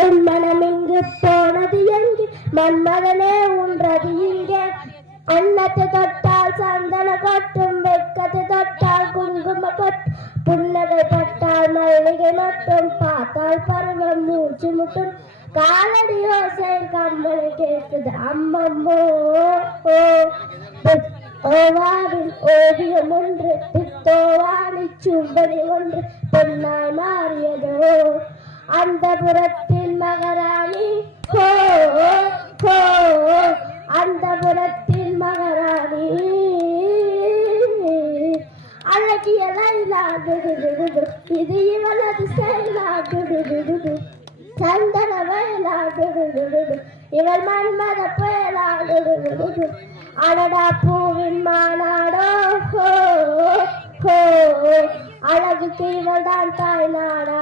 என் மனம் இங்கு போனது எங்கு மன்மதனே உன்றது இங்கே அன்னத்தை தொட்டால் சந்தன கொட்டும் வெக்கத்தை தொட்டால் குங்கும கொட்டும் புன்னகை பட்டால் மல்லிகை மட்டும் பார்த்தால் பருவம் மூச்சு முட்டும் காலடி யோசை கம்மலை கேட்குது அம்மம்மோ ஓவாவின் ஓவியம் ஒன்று பித்தோவாணி சும்படி ஒன்று பொன்னாய் மாறியதோ அந்த புறத்தின் மகராணி ஹோ ஹோ அந்த புறத்தின் மகராணி அழகிய லைலா குடுகுடு இது இவளது செயலா குடுகுடு சந்தன வயலா குடுகுடு இவள் மன்மத புயலா குடுகுடு அடடா பூவின் மாநாடோ ஹோ ஹோ அழகுக்கு இவள் தான் தாய் நாடா